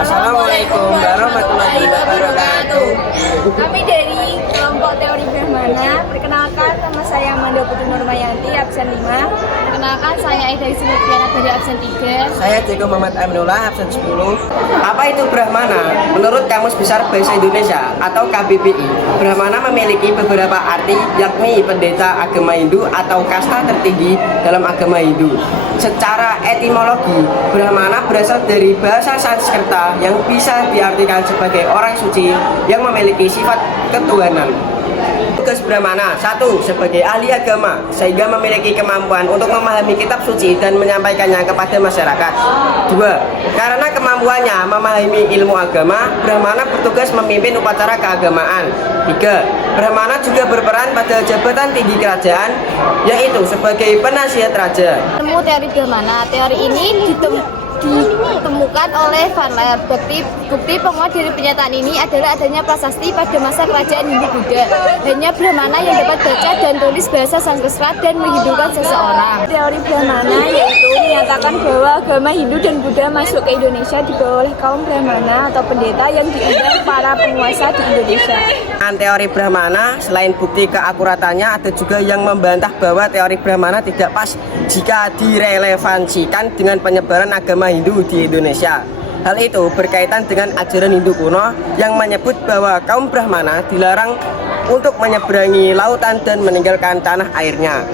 Assalamualaikum warahmatullahi wabarakatuh. Kami dari kelompok teori Brahmana. Perkenalkan, nama saya Amanda Putri Nurmayanti, absen 5. Perkenalkan, saya Aida Ismufiana dari absen 3. Saya Diego Muhammad Aminullah, absen 10. Apa itu Brahmana? Menurut Kamus Besar Bahasa Indonesia atau KBBI, Brahmana memiliki beberapa arti, yakni pendeta agama Hindu atau kasta tertinggi dalam agama Hindu. Secara etimologi, Brahmana berasal dari bahasa Sanskerta yang bisa diartikan sebagai orang suci yang memiliki sifat ketuhanan. Tugas Brahmana: 1. Sebagai ahli agama, sehingga memiliki kemampuan untuk memahami kitab suci dan menyampaikannya kepada masyarakat. 2. Karena kemampuannya memahami ilmu agama, Brahmana bertugas memimpin upacara keagamaan. 3. Brahmana juga berperan pada jabatan tinggi kerajaan, yaitu sebagai penasihat raja. Temu teori Brahmana. Teori ini ditemukan oleh Van Leer. Bukti penguat dari pernyataan ini adalah adanya prasasti pada masa kerajaan Hindu-Buddha. Hanya Brahmana yang dapat baca dan tulis bahasa Sanskerta dan menghidupkan seseorang. Teori Brahmana yaitu menyatakan bahwa agama Hindu dan Buddha masuk ke Indonesia dibawa oleh kaum Brahmana atau pendeta yang diundang para penguasa di Indonesia. Dengan teori Brahmana, selain bukti keakuratannya, ada juga yang membantah bahwa teori Brahmana tidak pas jika direlevansikan dengan penyebaran agama Hindu di Indonesia. Hal itu berkaitan dengan ajaran Hindu kuno yang menyebut bahwa kaum Brahmana dilarang untuk menyeberangi lautan dan meninggalkan tanah airnya.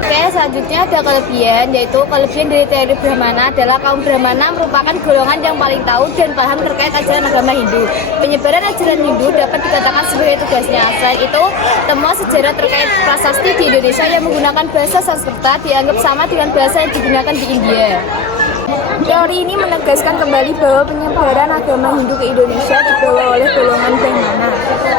Oke, selanjutnya ada kelebihan, yaitu kelebihan dari teori Brahmana adalah kaum Brahmana merupakan golongan yang paling tahu dan paham terkait ajaran agama Hindu. Penyebaran ajaran Hindu dapat dikatakan sebagai tugasnya. Selain itu, temuan sejarah terkait prasasti di Indonesia yang menggunakan bahasa Sanskerta dianggap sama dengan bahasa yang digunakan di India. Teori ini menegaskan kembali bahwa penyebaran agama Hindu ke Indonesia dibawa oleh golongan Brahmana.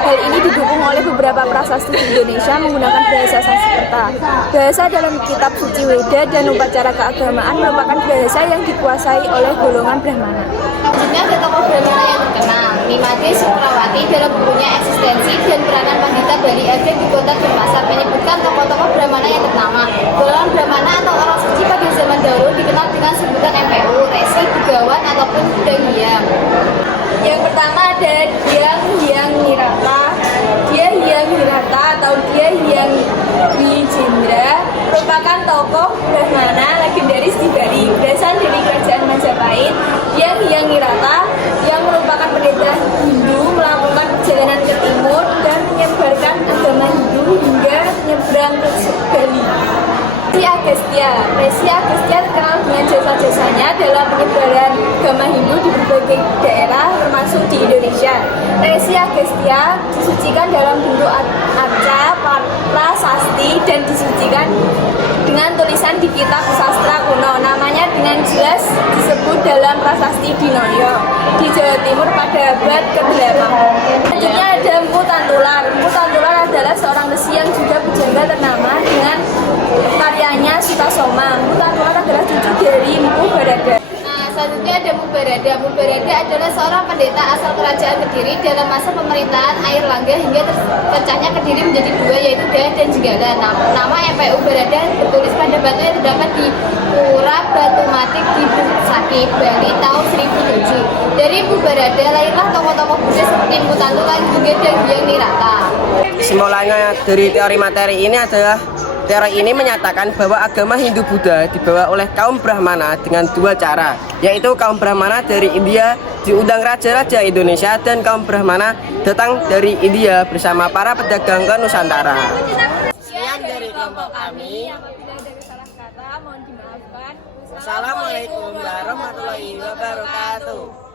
Hal ini didukung oleh beberapa prasasti di Indonesia menggunakan bahasa Sanskerta. Bahasa dalam kitab suci Weda dan upacara keagamaan merupakan bahasa yang dikuasai oleh golongan Brahmana. Selanjutnya ada tokoh Brahmana yang terkenal, Nimade Sukrawati dalam bukunya Eksistensi dan Peranan Pandita Bali Ageng di Kota Denpasar menyebutkan tokoh-tokoh Brahmana yang ternama. Golongan Brahmana atau orang suci pada zaman dahulu dikenal dengan sebutan MPU, Resi, Begawan, ataupun Dang Hyang. Yang pertama ada Hyang Hirata. Dia Hyang Hirata atau dia Hyang Wijendra merupakan tokoh Brahmana legendaris di Bali, berasal dari kerajaan Majapahit. Hyang Hirata yang merupakan pendeta Hindu melakukan perjalanan ke timur dan menyebarkan agama Hindu hingga menyeberang ke Bali. Resi Agastya terkenal dengan jasa-jasanya dalam penyebaran agama Hindu di berbagai daerah termasuk di Indonesia. Resi Agastya disucikan dalam bentuk arca, prasasti dan disucikan dengan tulisan di kitab sastra kuno. Namanya dengan jelas disebut dalam prasasti Dinoyo di Jawa Timur pada abad ke-8. Selanjutnya ada Mpu Tantular. Mpu Tantular adalah seorang resi yang juga pujangga ternama dengan karyanya Sutasoma. Mpu Tantular adalah cucu dari Mpu Barada. Selanjutnya ada Mpu Barada. Mpu Barada adalah seorang pendeta asal kerajaan Kediri dalam masa pemerintahan Airlangga hingga terpecahnya Kediri menjadi dua, yaitu Daya dan Jenggala. Nama MPU Barada bertulis pada batu yang terdapat di Pura Batu Matik di Saki, Bali tahun 1007. Dari Mpu Barada lahirlah tokoh-tokoh Buddha seperti Mpu Tantular hingga Dang Hyang Hirata. Kesimpulannya dari teori materi ini adalah teori ini menyatakan bahwa agama Hindu-Buddha dibawa oleh kaum Brahmana dengan dua cara, yaitu kaum Brahmana dari India diundang raja-raja Indonesia dan kaum Brahmana datang dari India bersama para pedagang ke Nusantara. Sekian dari kelompok kami. Apabila ada salah kata, mohon dimaafkan. Wassalamualaikum warahmatullahi wabarakatuh.